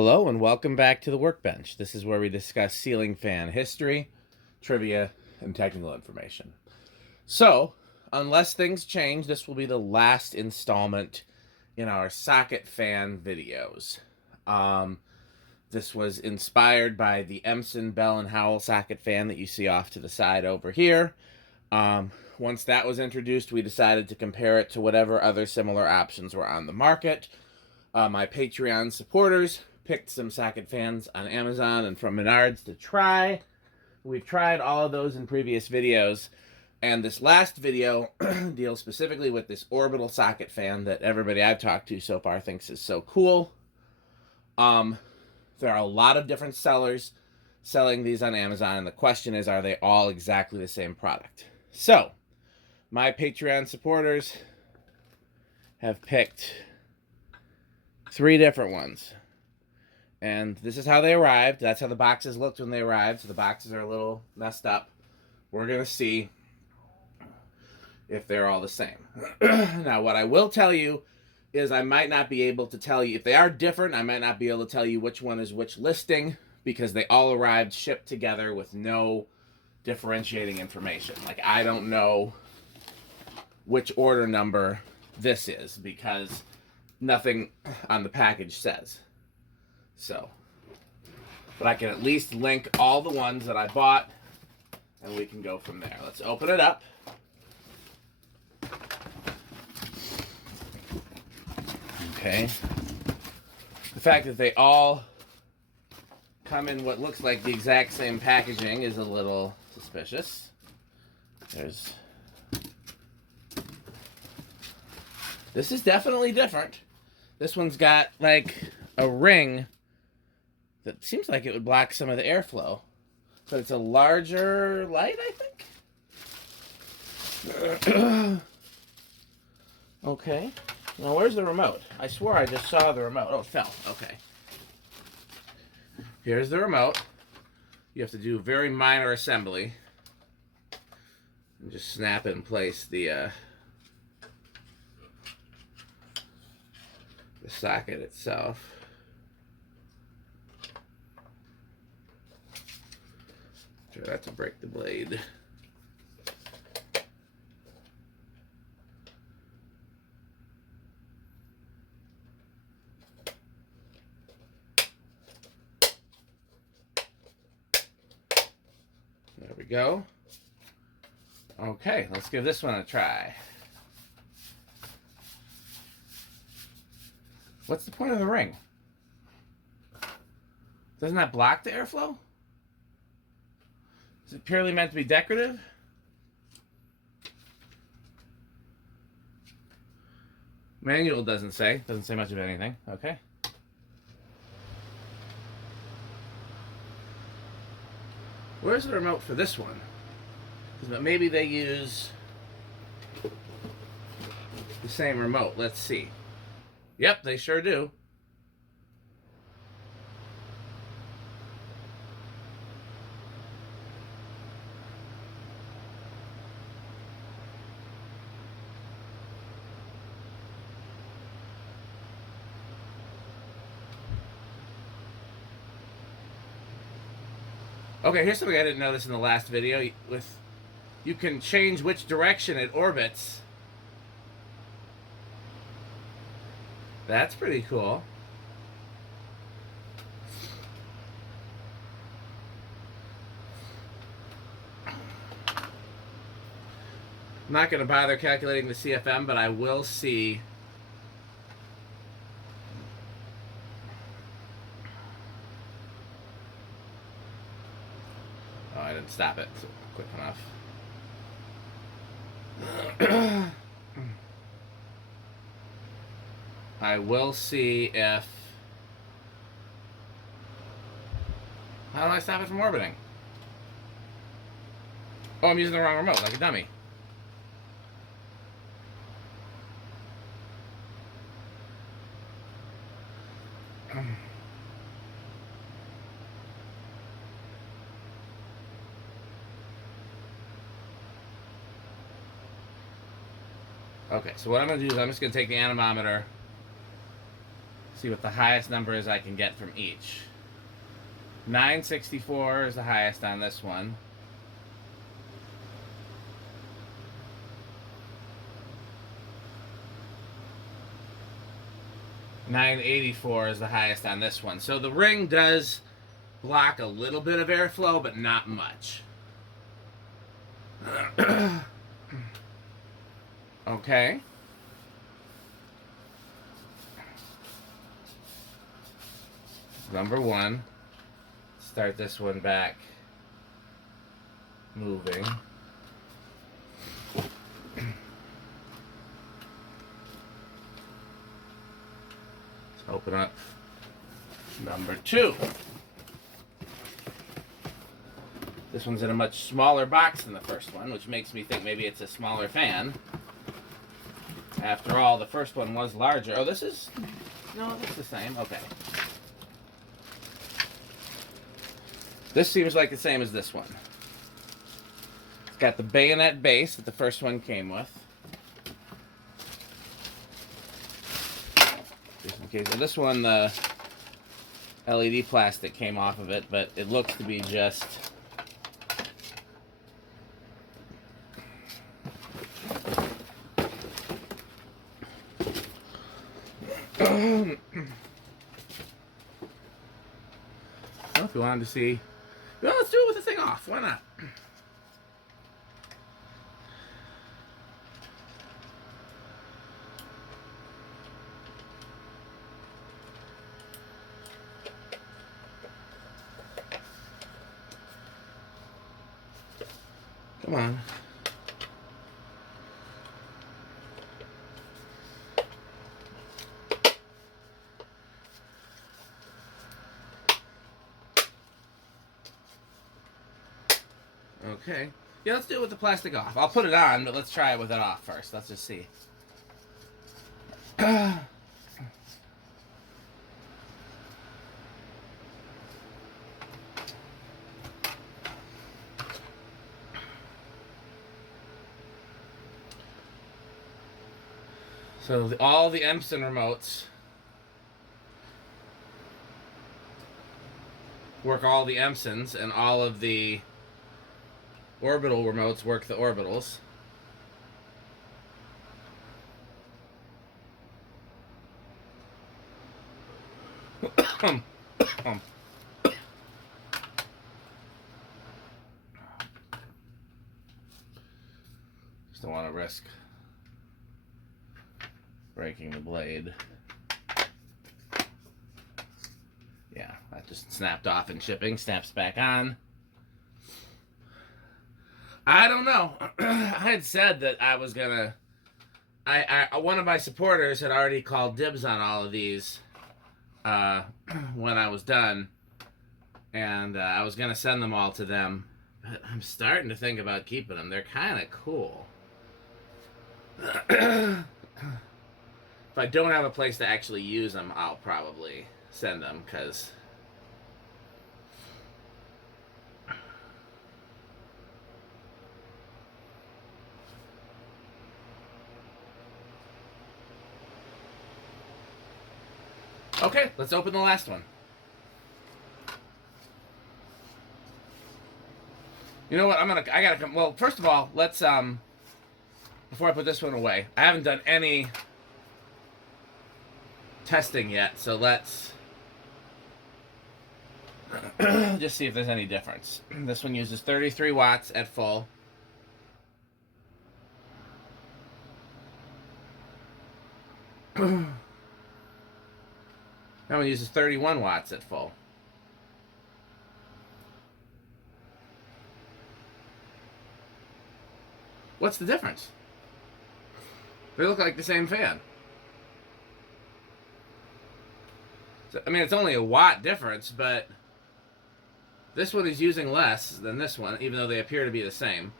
Hello and welcome back to the Workbench. This is where we discuss ceiling fan history, trivia, and technical information. So, unless things change, this will be the last installment in our socket fan videos. This was inspired by the Emson Bell+Howell socket fan that you see off to the side over here. Once that was introduced, we decided to compare it to whatever other similar options were on the market. My Patreon supporters picked some socket fans on Amazon and from Menards to try. We've tried all of those in previous videos, and this last video deals specifically with this Orbital socket fan that everybody I've talked to so far thinks is so cool. There are a lot of different sellers selling these on Amazon, and the question is, are they all exactly the same product? So, my Patreon supporters have picked 3 different ones. And this is how they arrived. That's how the boxes looked when they arrived. So the boxes are a little messed up. We're going to see if they're all the same. Now, what I will tell you is I might not be able to tell you. If they are different, I might not be able to tell you which one is which listing because they all arrived shipped together with no differentiating information. Like, I don't know which order number this is because nothing on the package says. So, but I can at least link all the ones that I bought, and we can go from there. Let's open it up. Okay. The fact that they all come in what looks like the exact same packaging is a little suspicious. This is definitely different. This one's got like a ring that seems like it would block some of the airflow. But it's a larger light, I think. Okay. Now, where's the remote? I swore I just saw the remote. Oh, it fell. Okay. Here's the remote. You have to do very minor assembly. And just snap it and place the socket itself. Try not to break the blade. There we go. Okay, let's give this one a try. What's the point of the ring? Doesn't that block the airflow? Is it purely meant to be decorative? Manual doesn't say much of anything. Okay. Where's the remote for this one? Maybe they use the same remote. Let's see. Yep, they sure do. Okay, here's something I didn't notice in the last video. You can change which direction it orbits. That's pretty cool. I'm not going to bother calculating the CFM, but I will see. Oh, I didn't stop it quick enough. I will see if... How do I stop it from orbiting? Oh, I'm using the wrong remote, like a dummy. Okay, so what I'm going to do is I'm just going to take the anemometer, See what the highest number is I can get from each. 964 is the highest on this one. $984 is the highest on this one. So the ring does block a little bit of airflow, but not much. Okay. Number one. Start this one back moving. Let's open up number two. This one's in a much smaller box than the first one, which makes me think maybe it's a smaller fan. After all, the first one was larger. Oh, this is... No, that's the same. Okay. This seems like the same as this one. It's got the bayonet base that the first one came with. Just in case. This one, the LED plastic came off of it, but it looks to be just... Well, if you wanted to see... Well, let's do it with the thing off. Why not? Come on. Okay. Yeah, let's do it with the plastic off. I'll put it on, but let's try it with it off first. Let's just see. So all the Empson remotes work all the Empsons, and all of the Orbital remotes work the Orbitals. Just don't want to risk breaking the blade. Yeah, that just snapped off in shipping, snaps back on. I don't know. I had said that I was gonna... one of my supporters had already called dibs on all of these when I was done. And I was gonna send them all to them. But I'm starting to think about keeping them. They're kind of cool. If I don't have a place to actually use them, I'll probably send them, because... Okay, let's open the last one. You know what? I gotta come. Well, first of all, let's before I put this one away, I haven't done any testing yet, so let's just see if there's any difference. This one uses 33 watts at full. That one uses 31 watts at full. What's the difference? They look like the same fan. So, I mean, it's only a watt difference, but this one is using less than this one, even though they appear to be the same.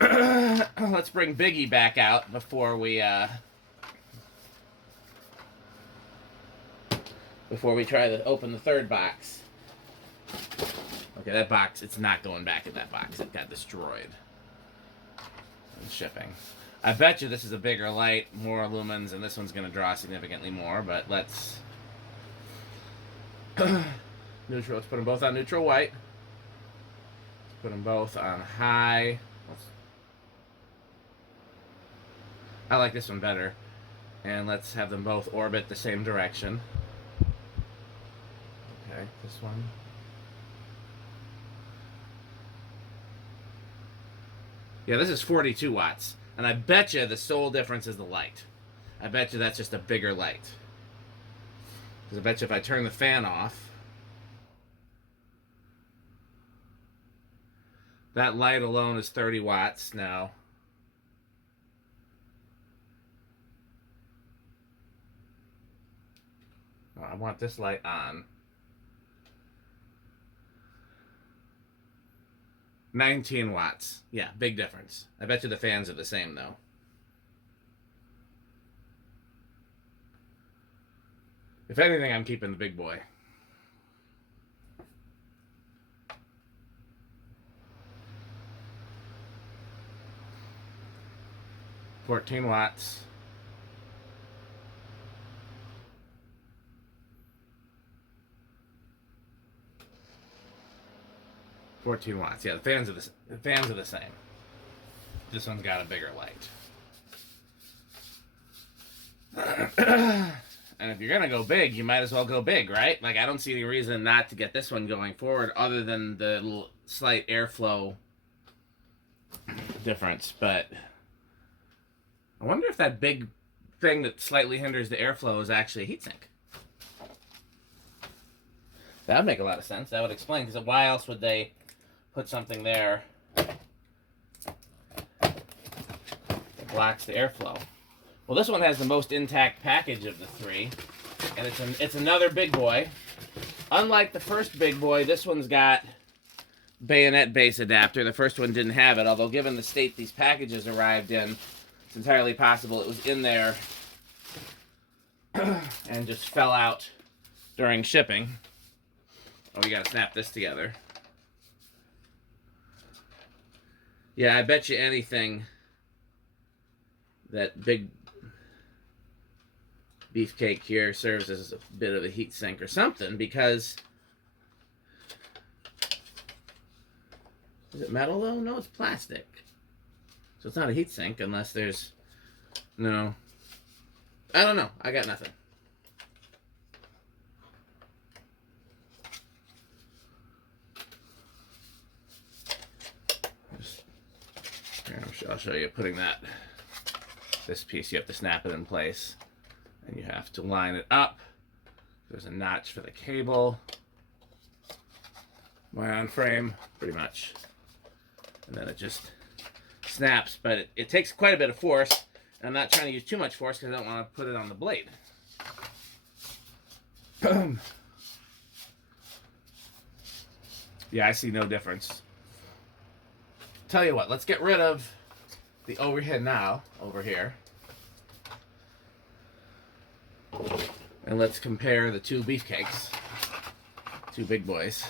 Let's bring Biggie back out before we try to open the third box. Okay, that box, it's not going back in that box. It got destroyed in shipping. I bet you this is a bigger light, more lumens, and this one's going to draw significantly more, but let's... neutral, let's put them both on neutral white. Let's put them both on high. I like this one better. And let's have them both orbit the same direction. Okay, this one. Yeah, this is 42 watts. And I bet you the sole difference is the light. I bet you that's just a bigger light. Because I bet you if I turn the fan off, that light alone is 30 watts now. Oh, I want this light on. 19 watts. Yeah, big difference. I bet you the fans are the same, though. If anything, I'm keeping the big boy. $14 watts. $14 watts. Yeah, the fans are the same. This one's got a bigger light. And if you're gonna go big, you might as well go big, right? Like, I don't see any reason not to get this one going forward, other than the little slight airflow difference. But I wonder if that big thing that slightly hinders the airflow is actually a heatsink. That would make a lot of sense. That would explain, because why else would they put something there that blocks the airflow? Well, this one has the most intact package of the three, and it's another big boy. Unlike the first big boy, this one's got bayonet base adapter. The first one didn't have it, although given the state these packages arrived in, it's entirely possible it was in there and just fell out during shipping. Oh, we gotta snap this together. Yeah, I bet you anything that big beefcake here serves as a bit of a heat sink or something, because... Is it metal, though? No, it's plastic. So it's not a heat sink unless there's... No. I don't know. I got nothing. I'll show you putting this piece, you have to snap it in place, and you have to line it up. There's a notch for the cable. My on frame, pretty much. And then it just snaps, but it takes quite a bit of force, and I'm not trying to use too much force because I don't want to put it on the blade. Yeah, I see no difference. Tell you what, let's get rid of the overhead now, over here. And let's compare the two beefcakes. Two big boys.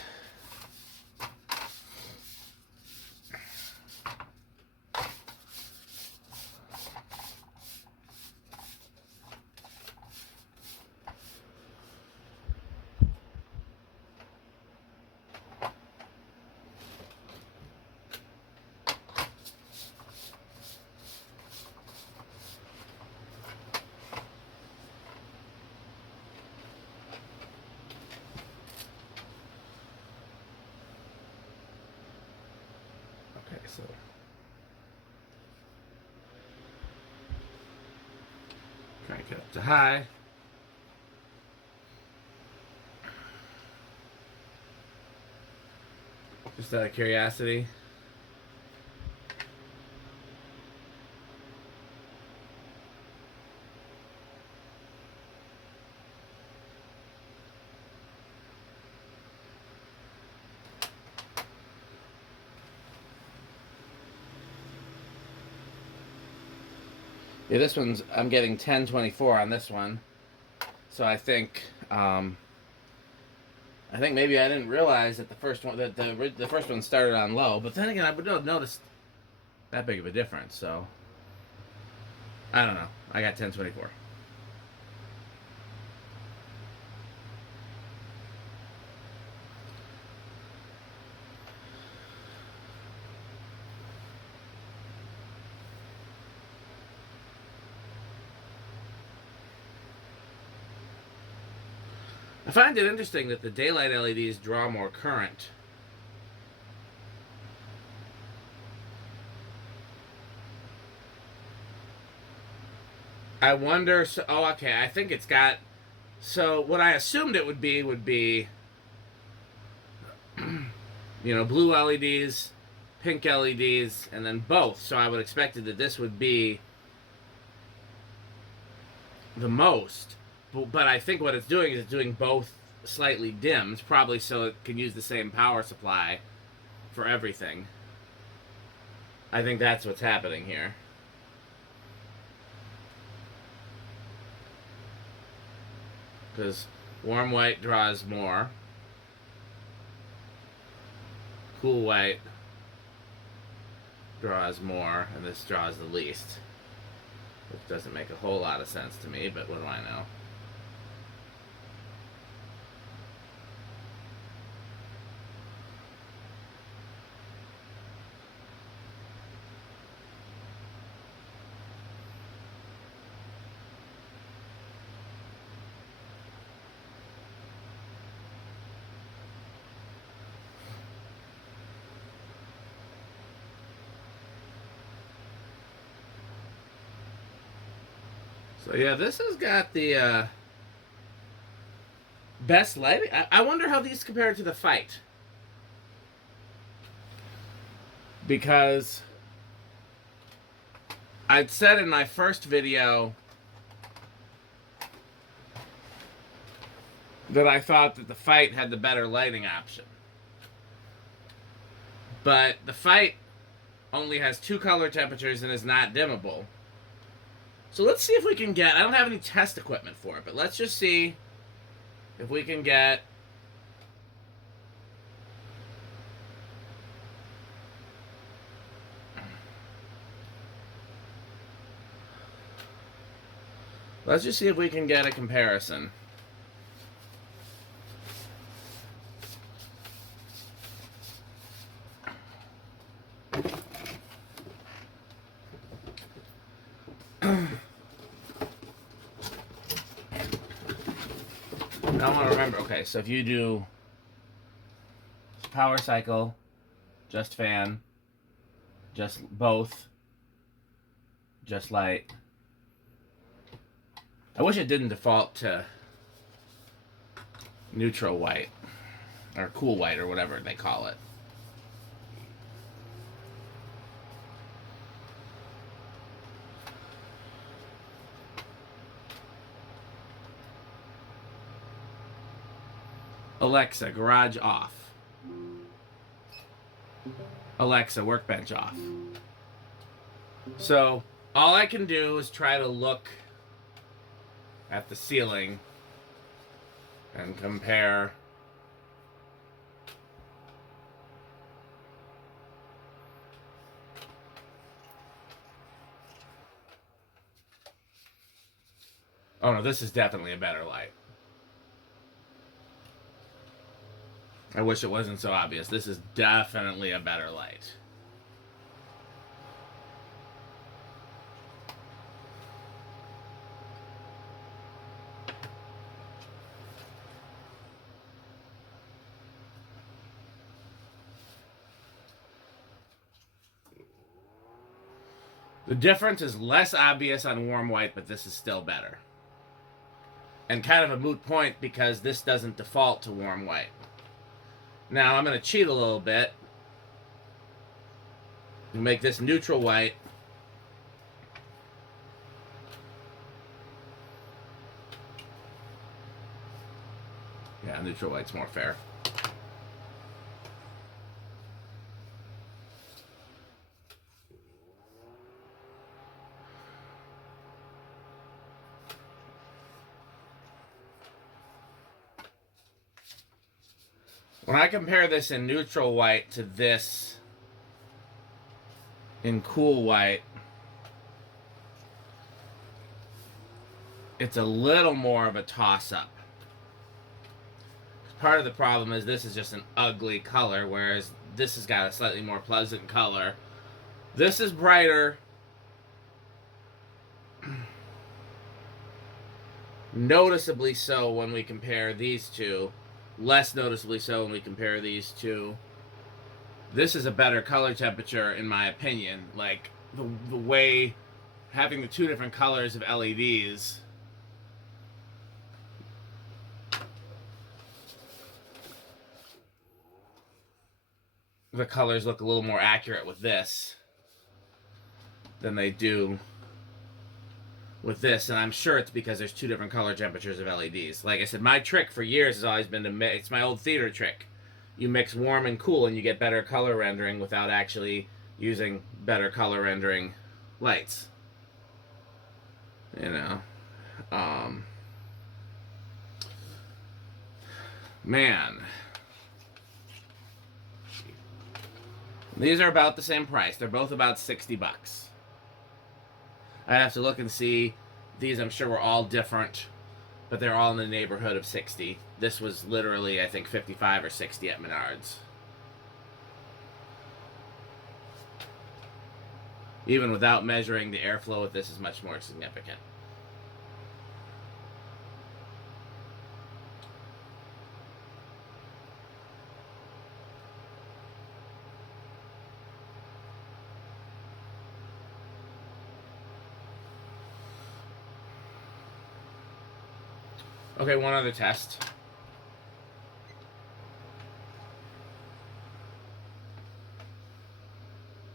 So crank it up to high. Just out of curiosity. Yeah, this one's, I'm getting 1024 on this one. So I think maybe I didn't realize that the first one, that the first one started on low, but then again, I would not have noticed that big of a difference, so I don't know. I got 1024. I find it interesting that the daylight LEDs draw more current. I wonder. So, oh, okay. I think it's got. So what I assumed it would be blue LEDs, pink LEDs, and then both. So I would expect that this would be the most. But I think what it's doing is it's doing both slightly dimmed, probably so it can use the same power supply for everything. I think that's what's happening here. Because warm white draws more. Cool white draws more, and this draws the least. Which doesn't make a whole lot of sense to me, but what do I know? So yeah, this has got the best lighting. I wonder how these compare to the Fight. Because I'd said in my first video that I thought that the Fight had the better lighting option. But the Fight only has 2 color temperatures and is not dimmable. So let's see if we can get... I don't have any test equipment for it, but let's just see if we can get... Let's just see if we can get a comparison. I want to remember, okay, so if you do power cycle, just fan, just both, just light. I wish it didn't default to neutral white, or cool white, or whatever they call it. Alexa, garage off. Alexa, workbench off. So, all I can do is try to look at the ceiling and compare oh no, this is definitely a better light. I wish it wasn't so obvious. This is definitely a better light. The difference is less obvious on warm white, but this is still better. And kind of a moot point because this doesn't default to warm white. Now I'm going to cheat a little bit and make this neutral white. Yeah, neutral white's more fair. When I compare this in neutral white to this in cool white, it's a little more of a toss-up. Part of the problem is this is just an ugly color, whereas this has got a slightly more pleasant color. This is brighter. Noticeably so when we compare these two. Less noticeably so when we compare these two. This is a better color temperature, in my opinion. Like, the way having the two different colors of LEDs... the colors look a little more accurate with this than they do with this, and I'm sure it's because there's two different color temperatures of LEDs. Like I said, my trick for years has always been to mix. It's my old theater trick. You mix warm and cool, and you get better color rendering without actually using better color rendering lights. You know, man, these are about the same price. They're both about $60. I have to look and see. These, I'm sure, were all different, but they're all in the neighborhood of 60. This was literally, I think, 55 or 60 at Menards. Even without measuring, the airflow with this is much more significant. Okay, one other test.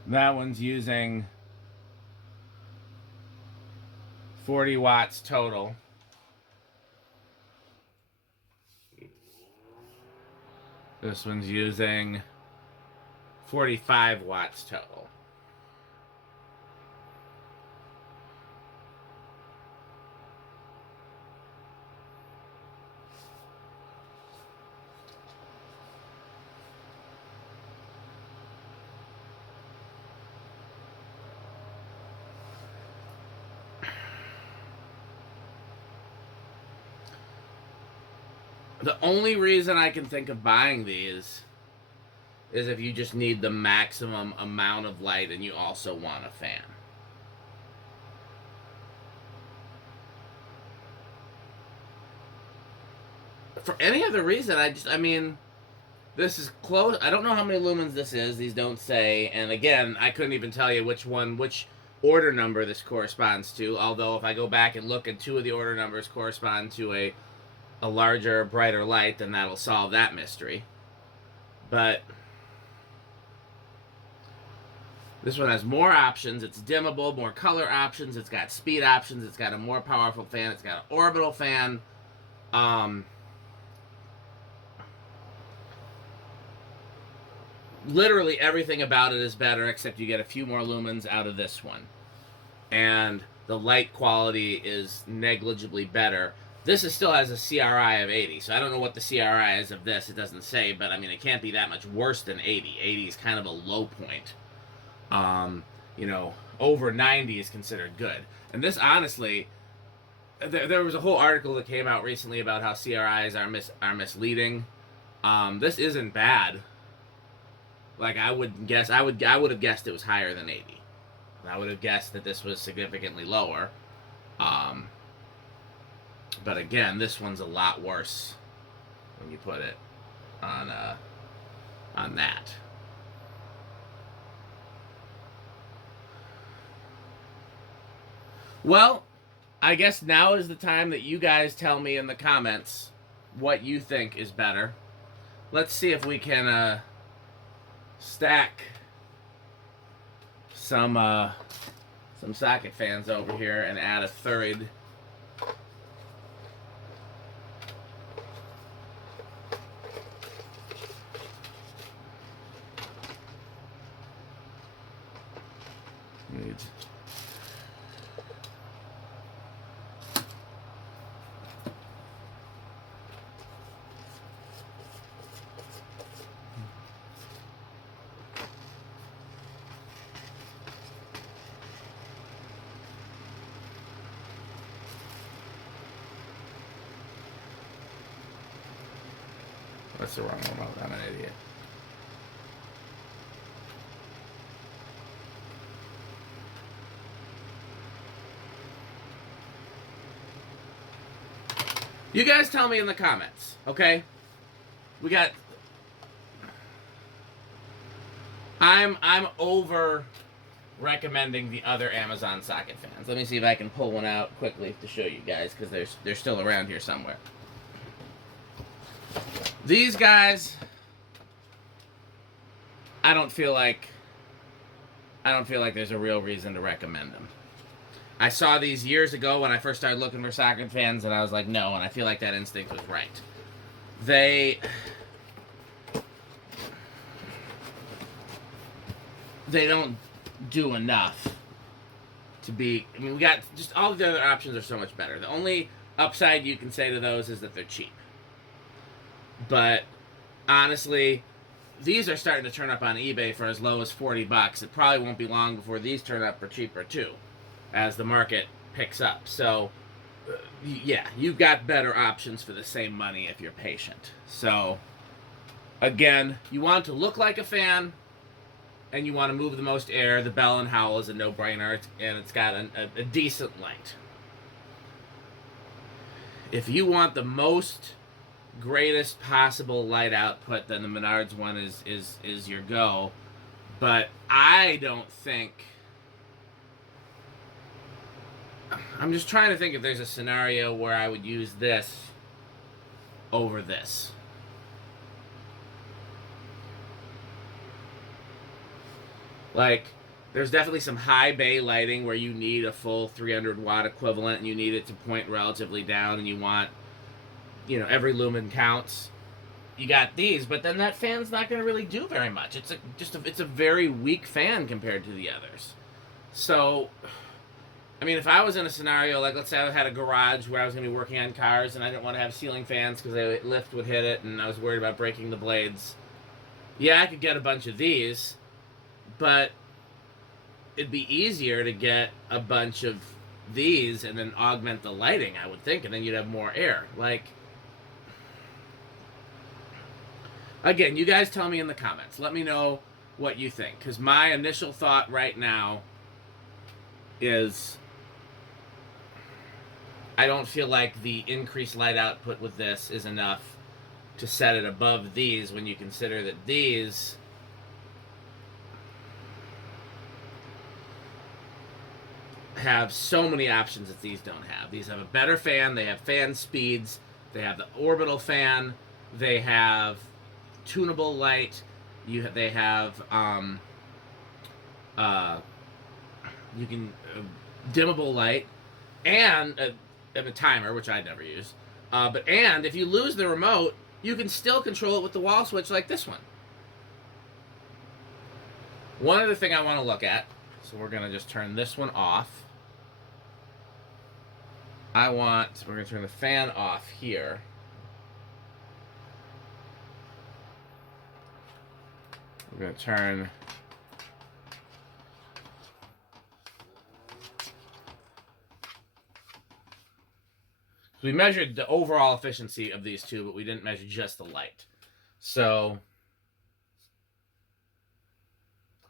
That one's using 40 watts total. This one's using 45 watts total. The only reason I can think of buying these is if you just need the maximum amount of light and you also want a fan. For any other reason, I mean, this is close. I don't know how many lumens this is. These don't say. And again, I couldn't even tell you which order number this corresponds to. Although if I go back and look at two of the order numbers correspond to a larger, brighter light, then that'll solve that mystery. But this one has more options. It's dimmable, more color options. It's got speed options. It's got a more powerful fan. It's got an orbital fan. Literally everything about it is better, except you get a few more lumens out of this one. And the light quality is negligibly better. This still has a CRI of 80, so I don't know what the CRI is of this. It doesn't say, but I mean, it can't be that much worse than 80. 80 is kind of a low point. You know, over 90 is considered good. And this, honestly, there was a whole article that came out recently about how CRIs are misleading. This isn't bad. Like, I would have guessed it was higher than 80. I would have guessed that this was significantly lower. But again, this one's a lot worse when you put it on that. Well, I guess now is the time that you guys tell me in the comments what you think is better. Let's see if we can stack some socket fans over here and add a third. That's the wrong remote. I'm an idiot. You guys tell me in the comments, okay? We got... I'm over recommending the other Amazon socket fans. Let me see if I can pull one out quickly to show you guys, because they're still around here somewhere. These guys, I don't feel like there's a real reason to recommend them. I saw these years ago when I first started looking for socket fans, and I was like, no, and I feel like that instinct was right. They don't do enough to be... I mean, we got... just all the other options are so much better. The only upside you can say to those is that they're cheap. But, honestly, these are starting to turn up on eBay for as low as $40. It probably won't be long before these turn up for cheaper, too, as the market picks up. So, yeah, you've got better options for the same money if you're patient. So, again, you want to look like a fan, and you want to move the most air. The Bell+Howell is a no-brainer, and it's got a decent light. If you want the most greatest possible light output, then the Menards one is your go. But I don't think... I'm just trying to think if there's a scenario where I would use this over this. Like, there's definitely some high bay lighting where you need a full 300 watt equivalent and you need it to point relatively down and you want, you know, every lumen counts. You got these, but then that fan's not going to really do very much. It's a very weak fan compared to the others. So, I mean, if I was in a scenario, like let's say I had a garage where I was going to be working on cars and I didn't want to have ceiling fans because the lift would hit it and I was worried about breaking the blades, yeah, I could get a bunch of these. But it'd be easier to get a bunch of these and then augment the lighting, I would think, and then you'd have more air. Like, again, you guys tell me in the comments. Let me know what you think. Because my initial thought right now is I don't feel like the increased light output with this is enough to set it above these when you consider that these... have so many options that these don't have. These have a better fan, they have fan speeds, they have the orbital fan, they have tunable light, they have you can dimmable light, and a timer, which I never use. And if you lose the remote, you can still control it with the wall switch like this one. One other thing I want to look at, so we're going to just turn this one off. We're going to turn the fan off here. We're going to turn we measured the overall efficiency of these two, but we didn't measure just the light. So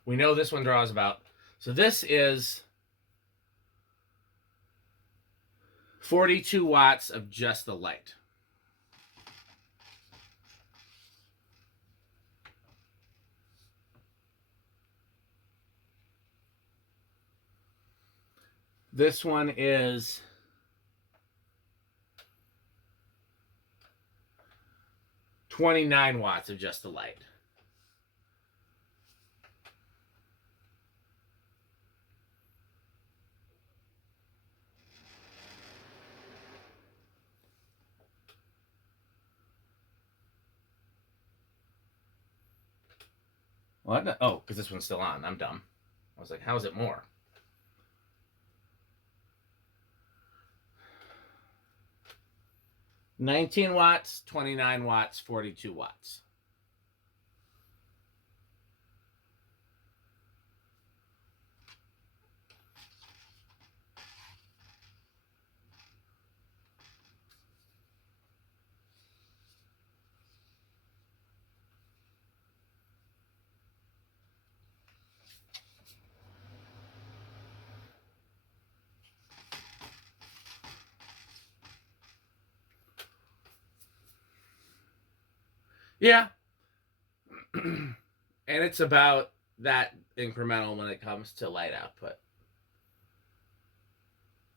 we know this one draws about... So this is 42 watts of just the light. This one is 29 watts of just the light. What? Oh, because this one's still on. I'm dumb. I was like, how is it more? $19 watts, 29 watts, 42 watts. Yeah. And it's about that incremental when it comes to light output.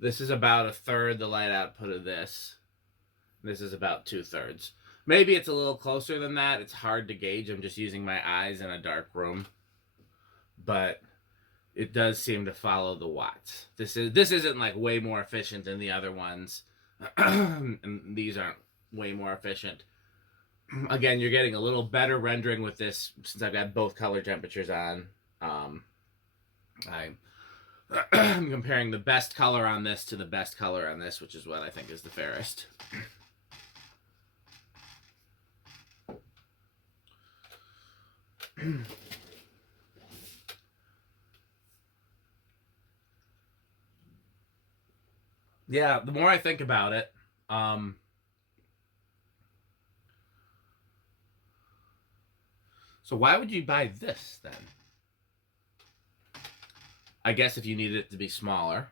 This is about 1/3 the light output of this. This is about 2/3. Maybe it's a little closer than that. It's hard to gauge. I'm just using my eyes in a dark room. But it does seem to follow the watts. This isn't like way more efficient than the other ones. And these aren't way more efficient. Again, you're getting a little better rendering with this since I've got both color temperatures on. I'm comparing the best color on this to the best color on this, which is what I think is the fairest. Yeah, the more I think about it, so why would you buy this then? I guess if you needed it to be smaller.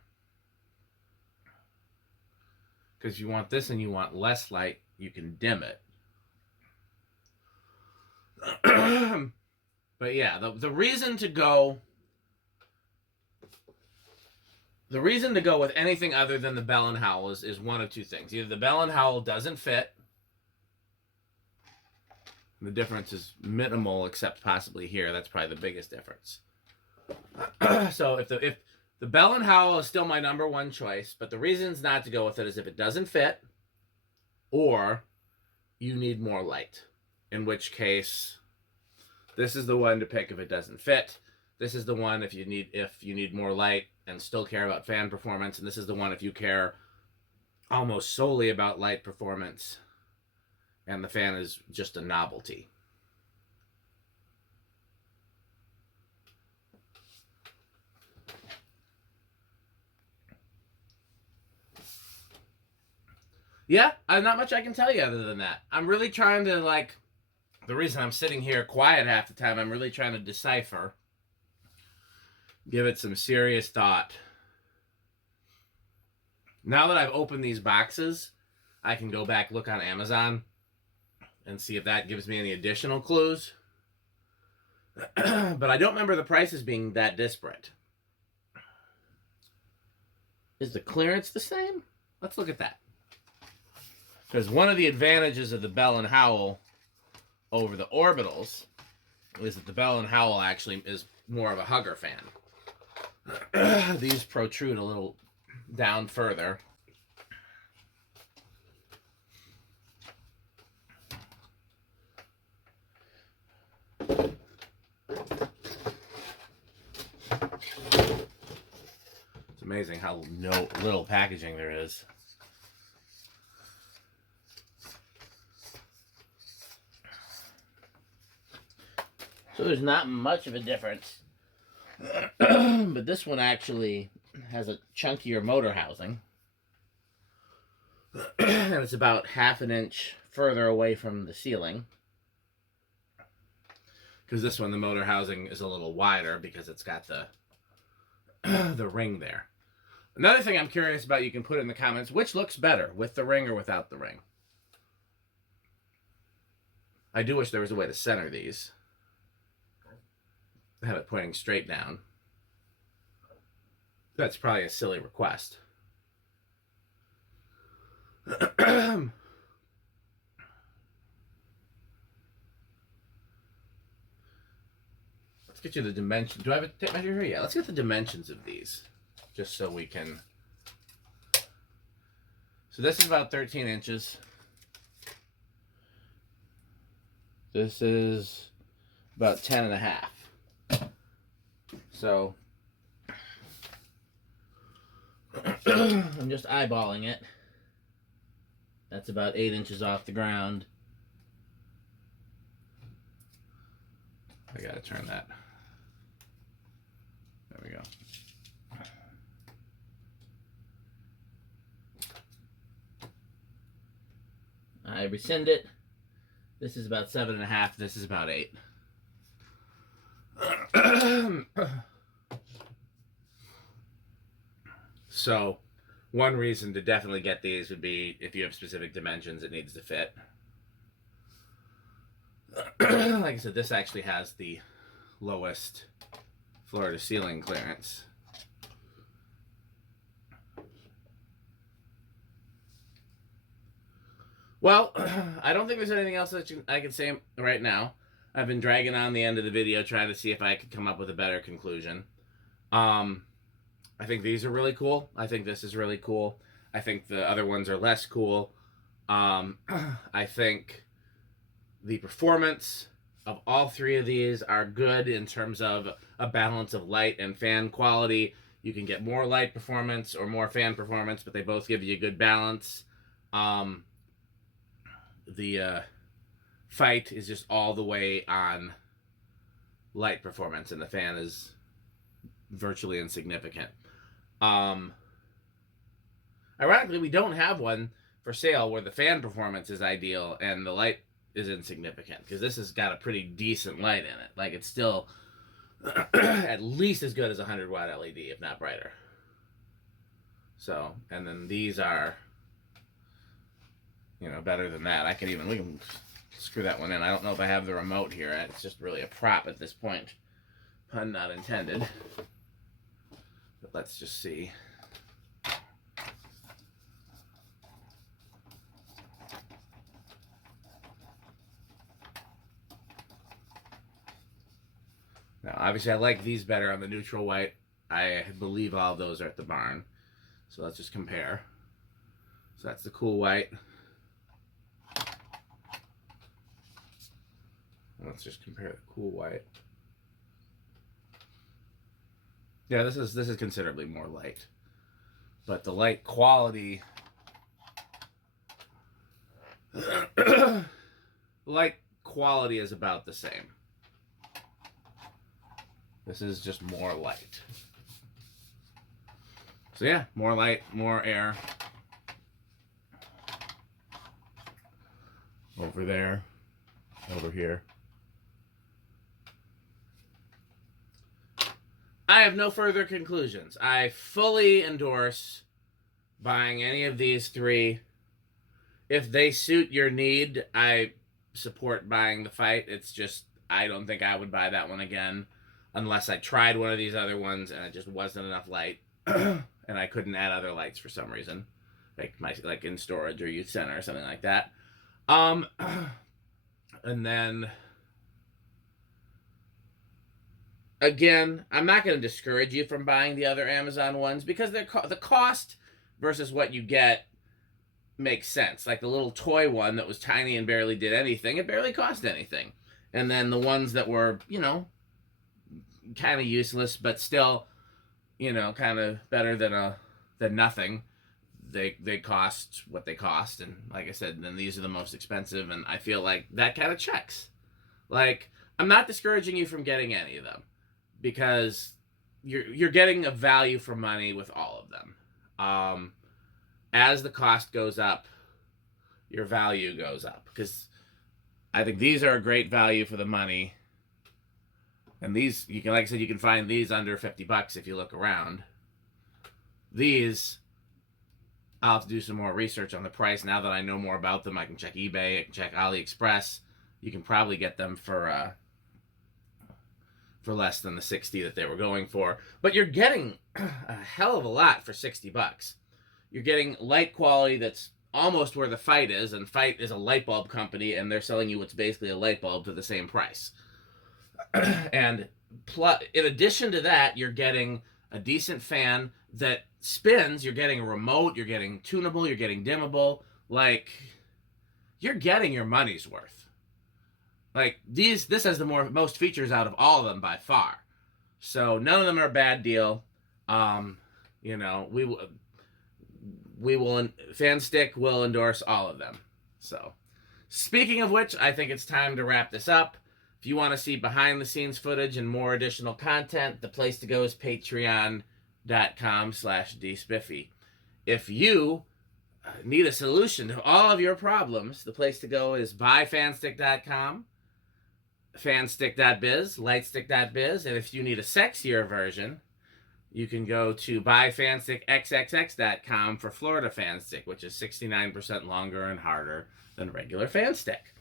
Because you want this and you want less light, you can dim it. But yeah, the reason to go with anything other than the Bell+Howell is one of two things. Either the Bell+Howell doesn't fit. The difference is minimal, except possibly here. That's probably the biggest difference. So if the Bell+Howell is still my number one choice, but the reasons not to go with it is if it doesn't fit, or you need more light. In which case, this is the one to pick if it doesn't fit. This is the one if you need more light and still care about fan performance, and this is the one if you care almost solely about light performance and the fan is just a novelty. Yeah, not much I can tell you other than that. I'm really trying to, like, the reason I'm sitting here quiet half the time, I'm really trying to decipher, give it some serious thought. Now that I've opened these boxes, I can go back, look on Amazon, and see if that gives me any additional clues. But I don't remember the prices being that disparate. Is the clearance the same? Let's look at that. Because one of the advantages of the Bell+Howell over the Orbitals is that the Bell+Howell actually is more of a hugger fan. These protrude a little down further. It's amazing how little packaging there is. So there's not much of a difference. But this one actually has a chunkier motor housing. And it's about 1/2 inch further away from the ceiling. Because this one, the motor housing is a little wider because it's got the ring there. Another thing I'm curious about, you can put in the comments, which looks better, with the ring or without the ring? I do wish there was a way to center these. Have it pointing straight down. That's probably a silly request. Let's get you the dimension. Do I have a tape measure here? Yeah, let's get the dimensions of these, just so we can. So this is about 13 inches. This is about 10.5. So I'm just eyeballing it. That's about 8 inches off the ground. I gotta turn that. There we go. I rescind it. This is about 7.5. This is about 8. So, one reason to definitely get these would be if you have specific dimensions it needs to fit. Like I said, this actually has the lowest floor to ceiling clearance. Well, I don't think there's anything else that I can say right now. I've been dragging on the end of the video trying to see if I could come up with a better conclusion. I think these are really cool. I think this is really cool. I think the other ones are less cool. I think the performance of all three of these are good in terms of a balance of light and fan quality. You can get more light performance or more fan performance, but they both give you a good balance. The fight is just all the way on light performance, and the fan is virtually insignificant. Ironically, we don't have one for sale where the fan performance is ideal and the light is insignificant, because this has got a pretty decent light in it. Like, it's still at least as good as a 100-watt LED, if not brighter. So, and then these are, you know, better than that. We can screw that one in. I don't know if I have the remote here. It's just really a prop at this point. Pun not intended. But let's just see. Now, obviously, I like these better on the neutral white. I believe all of those are at the barn. So let's just compare. So that's the cool white. Let's just compare the cool white. Yeah, this is considerably more light. But the light quality... light quality is about the same. This is just more light. So yeah, more light, more air. Over there, over here. I have no further conclusions. I fully endorse buying any of these three. If they suit your need, I support buying the Fight. It's just, I don't think I would buy that one again unless I tried one of these other ones and it just wasn't enough light and I couldn't add other lights for some reason, like in storage or youth center or something like that. And then again, I'm not going to discourage you from buying the other Amazon ones because the cost versus what you get makes sense. Like the little toy one that was tiny and barely did anything, it barely cost anything. And then the ones that were, you know, kind of useless, but still, you know, kind of better than nothing. They cost what they cost, and like I said, then these are the most expensive, and I feel like that kind of checks. Like, I'm not discouraging you from getting any of them because you're getting a value for money with all of them. As the cost goes up, your value goes up, because I think these are a great value for the money. And these, you can, like I said, you can find these under $50 if you look around. These, I'll have to do some more research on the price. Now that I know more about them, I can check eBay, I can check AliExpress. You can probably get them for less than the $60 that they were going for. But you're getting a hell of a lot for $60. You're getting light quality that's almost where the Fight is, and Fight is a light bulb company, and they're selling you what's basically a light bulb to the same price. And in addition to that, you're getting a decent fan that spins. You're getting a remote. You're getting tunable. You're getting dimmable. Like, you're getting your money's worth. Like, this has the most features out of all of them by far. So none of them are a bad deal. You know, we will Fanstick will endorse all of them. So, speaking of which, I think it's time to wrap this up. If you want to see behind-the-scenes footage and more additional content, the place to go is patreon.com/dspiffy. If you need a solution to all of your problems, the place to go is buyfanstick.com, fanstick.biz, lightstick.biz, and if you need a sexier version, you can go to buyfanstickxxx.com for Florida Fanstick, which is 69% longer and harder than regular Fanstick.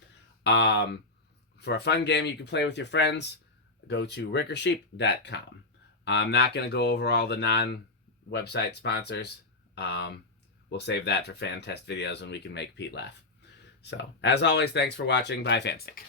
for a fun game you can play with your friends, go to rickersheep.com. I'm not going to go over all the non-website sponsors. We'll save that for fan test videos when we can make Pete laugh. So, as always, thanks for watching. Bye, Fanstick.